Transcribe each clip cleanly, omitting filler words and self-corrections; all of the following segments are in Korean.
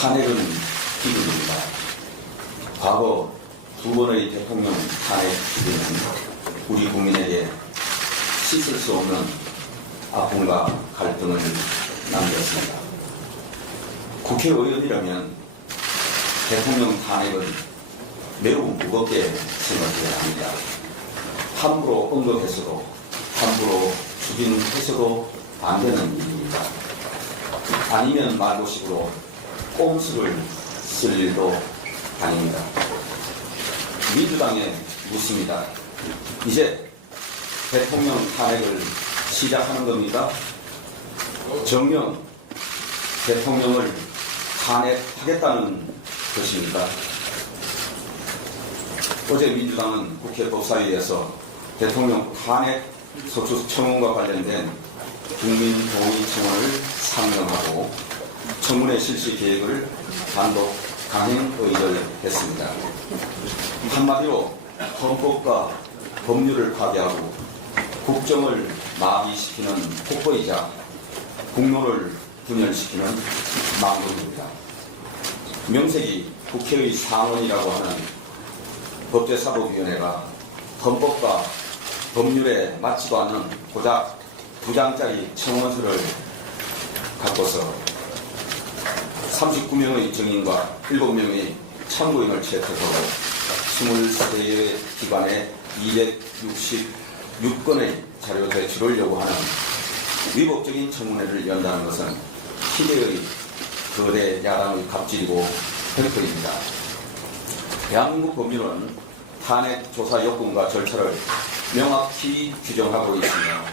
탄핵은 기준입니다. 과거 두 번의 대통령 탄핵 기준은 우리 국민에게 씻을 수 없는 아픔과 갈등을 남겼습니다. 국회의원이라면 대통령 탄핵은 매우 무겁게 생각해야 합니다. 함부로 언급해서도 함부로 추진해서도 안 되는 일입니다. 아니면 말고식으로 꼼수를 쓸 일도 아닙니다. 민주당에 묻습니다. 이제 대통령 탄핵을 시작하는 겁니까? 정녕 대통령을 탄핵하겠다는 것입니까? 어제 민주당은 국회 법사위에서 대통령 탄핵 소추 청원과 관련된 국민동의 청원을 상정하고 청문회 실시 계획을 단독 강행 의결했습니다. 한마디로 헌법과 법률을 파괴하고 국정을 마비시키는 폭거이자 국론을 분열시키는 망국입니다. 명색이 국회의 상원이라고 하는 법제사법위원회가 헌법과 법률에 맞지도 않는 고작 2장짜리 청원서를 갖고서 39명의 증인과 7명의 참고인을 채택하고 23개의 기관에 266건의 자료 제출을 요구하는 위법적인 청문회를 연다는 것은 시대의 거대 야당의 갑질이고 횡포입니다. 대한민국 법률은 탄핵 조사 요건과 절차를 명확히 규정하고 있으며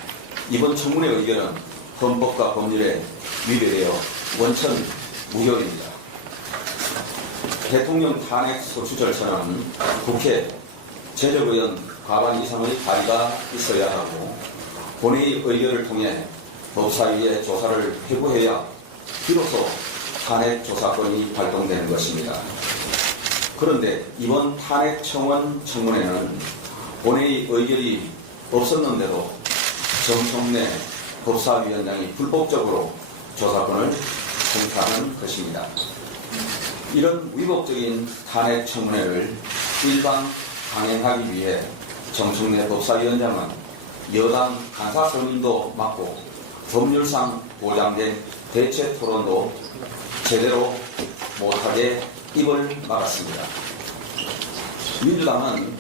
이번 청문회 의결은 헌법과 법률에 위배되어 원천 무효입니다. 대통령 탄핵 소추 절차는 국회 제적의원 과반 이상의 발의가 있어야 하고 본회의 의결을 통해 법사위의 조사를 회부해야 비로소 탄핵 조사권이 발동되는 것입니다. 그런데 이번 탄핵 청원 청문회는 본회의 의결이 없었는데도 정청래 법사위원장이 불법적으로 조사권을 행사하는 것입니다. 이런 위법적인 탄핵 청문회를 일반 강행하기 위해 정청래 법사위원장은 여당 간사 선임도 맡고 법률상 보장된 대체 토론도 제대로 못하게 입을 막았습니다. 민주당은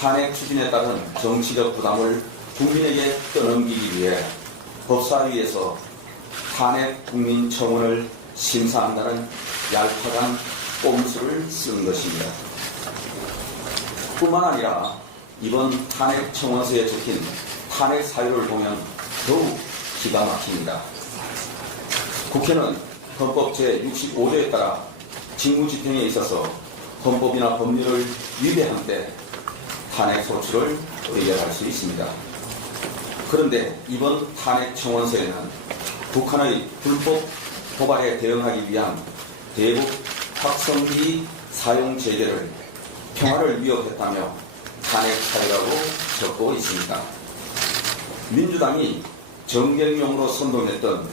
탄핵 추진에 따른 정치적 부담을 국민에게 떠넘기기 위해 법사위에서 탄핵 국민 청원을 심사한다는 얄팍한 꼼수를 쓴 것입니다. 뿐만 아니라 이번 탄핵 청원서에 적힌 탄핵 사유를 보면 더욱 기가 막힙니다. 국회는 헌법 제65조에 따라 직무집행에 있어서 헌법이나 법률을 위배한 때 탄핵 소추를 의결할 수 있습니다. 그런데 이번 탄핵 청원서에는 북한의 불법 도발에 대응하기 위한 대북 확성기 사용 제재를 평화를 위협했다며 탄핵 사유라고 적고 있습니다. 민주당이 정경용으로 선동했던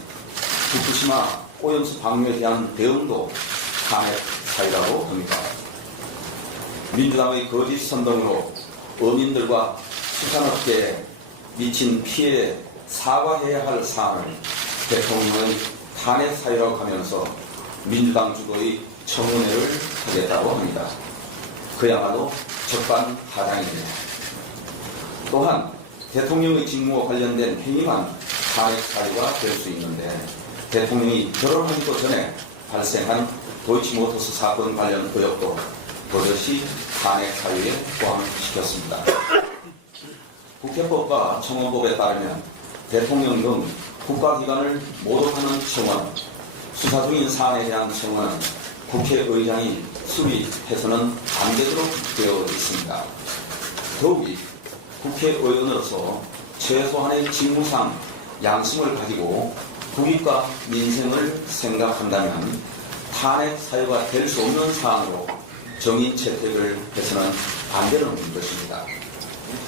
후쿠시마 오염수 방류에 대한 대응도 탄핵 사유라고 합니다. 민주당의 거짓 선동으로 어민들과 수산업계에 미친 피해에 사과해야 할 사안을 대통령의 탄핵 사유라고 하면서 민주당 주도의 청문회를 하겠다고 합니다. 그야말로 적반하장입니다. 또한 대통령의 직무와 관련된 행위만 탄핵 사유가 될 수 있는데 대통령이 결혼하기도 전에 발생한 도이치모터스 사건 관련 의혹도 버젓이 탄핵 사유에 포함시켰습니다. 국회법과 청원법에 따르면 대통령 등 국가기관을 모독하는 청원, 수사 중인 사안에 대한 청원은 국회의장이 수립해서는 안 되도록 되어 있습니다. 더욱이 국회의원으로서 최소한의 직무상 양심을 가지고 국익과 민생을 생각한다면 탄핵 사유가 될 수 없는 사안으로 정인 채택을 해서는 안 되는 것입니다.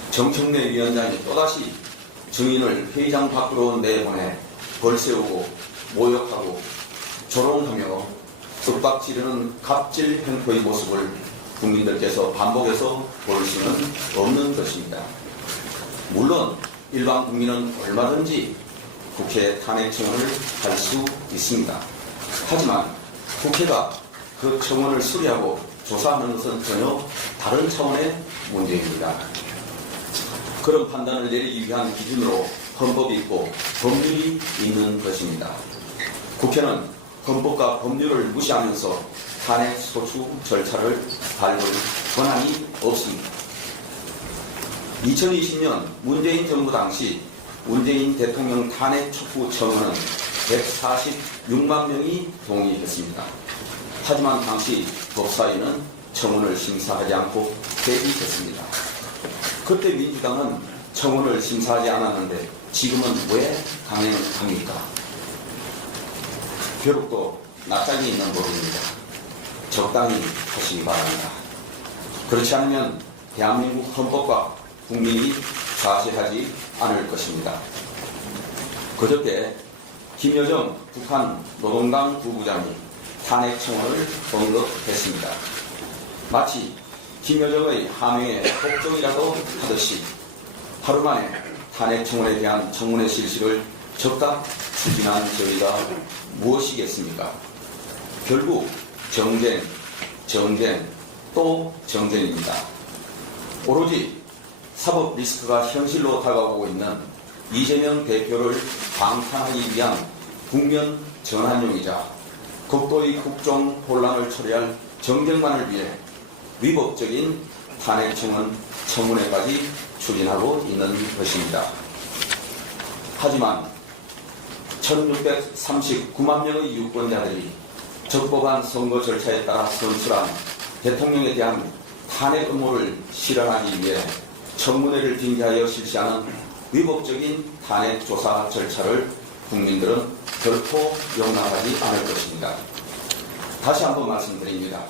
정청래 위원장이 또다시 증인을 회의장 밖으로 내보내 벌세우고 모욕하고 조롱하며 윽박지르는 갑질 횡포의 모습을 국민들께서 반복해서 볼 수는 없는 것입니다. 물론 일반 국민은 얼마든지 국회 탄핵 청원을 할 수 있습니다. 하지만 국회가 그 청원을 수리하고 조사하는 것은 전혀 다른 차원의 문제입니다. 그런 판단을 내리기 위한 기준으로 헌법이 있고 법률이 있는 것입니다. 국회는 헌법과 법률을 무시하면서 탄핵 소추 절차를 밟을 권한이 없습니다. 2020년 문재인 정부 당시 문재인 대통령 탄핵 촉구 청원은 146만 명이 동의했습니다. 하지만 당시 법사위는 청원을 심사하지 않고 폐기했습니다. 그때 민주당은 청원을 심사하지 않았는데 지금은 왜 강행합니까? 벼룩도 낯짝이 있는 법입니다. 적당히 하시기 바랍니다. 그렇지 않으면 대한민국 헌법과 국민이 자세하지 않을 것입니다. 그저께 김여정 북한 노동당 부부장이 탄핵 청원을 언급했습니다. 마치 김여정의 하명에 복종이라도 하듯이 하루 만에 탄핵 청원에 대한 청문회 실시를 적극 추진한 저희가 무엇이겠습니까? 결국 정쟁, 또 정쟁입니다. 오로지 사법 리스크가 현실로 다가오고 있는 이재명 대표를 방탄하기 위한 국면 전환용이자 극도의 국정 혼란을 초래할 정쟁만을 위해 위법적인 탄핵 청문회까지 추진하고 있는 것입니다. 하지만 1639만 명의 유권자들이 적법한 선거 절차에 따라 선출한 대통령에 대한 탄핵 의무를 실현하기 위해 청문회를 빙자하여 실시하는 위법적인 탄핵 조사 절차를 국민들은 결코 용납하지 않을 것입니다. 다시 한번 말씀드립니다.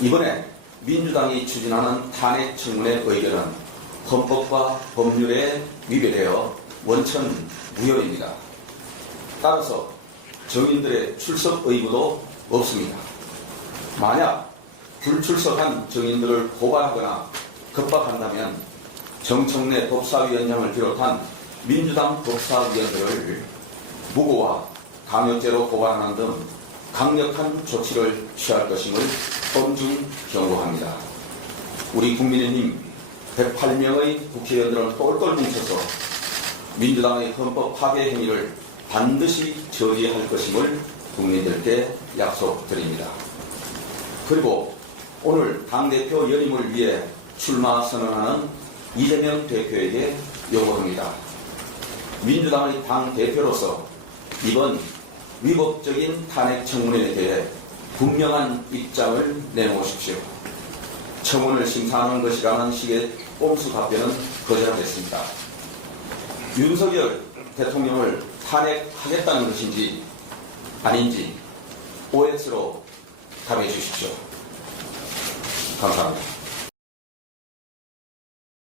이번에 민주당이 추진하는 탄핵 청문회 의결은 헌법과 법률에 위배되어 원천무효입니다. 따라서 정인들의 출석 의무도 없습니다. 만약 불출석한 정인들을 고발하거나 겁박한다면 정청래 법사위원장을 비롯한 민주당 법사위원들을 무고와 강요죄로 고발하는 등 강력한 조치를 취할 것임을 엄중 경고합니다. 우리 국민의힘 108명의 국회의원들은 똘똘 뭉쳐서 민주당의 헌법 파괴 행위를 반드시 저지할 것임을 국민들께 약속드립니다. 그리고 오늘 당대표 연임을 위해 출마 선언하는 이재명 대표에게 요구합니다. 민주당의 당대표로서 이번 위법적인 탄핵 청문회에 대해 분명한 입장을 내놓으십시오. 청문을 심사하는 것이라는 식의 꼼수 답변은 거절하겠습니다. 윤석열 대통령을 탄핵하겠다는 것인지 아닌지 OX로 답해 주십시오. 감사합니다.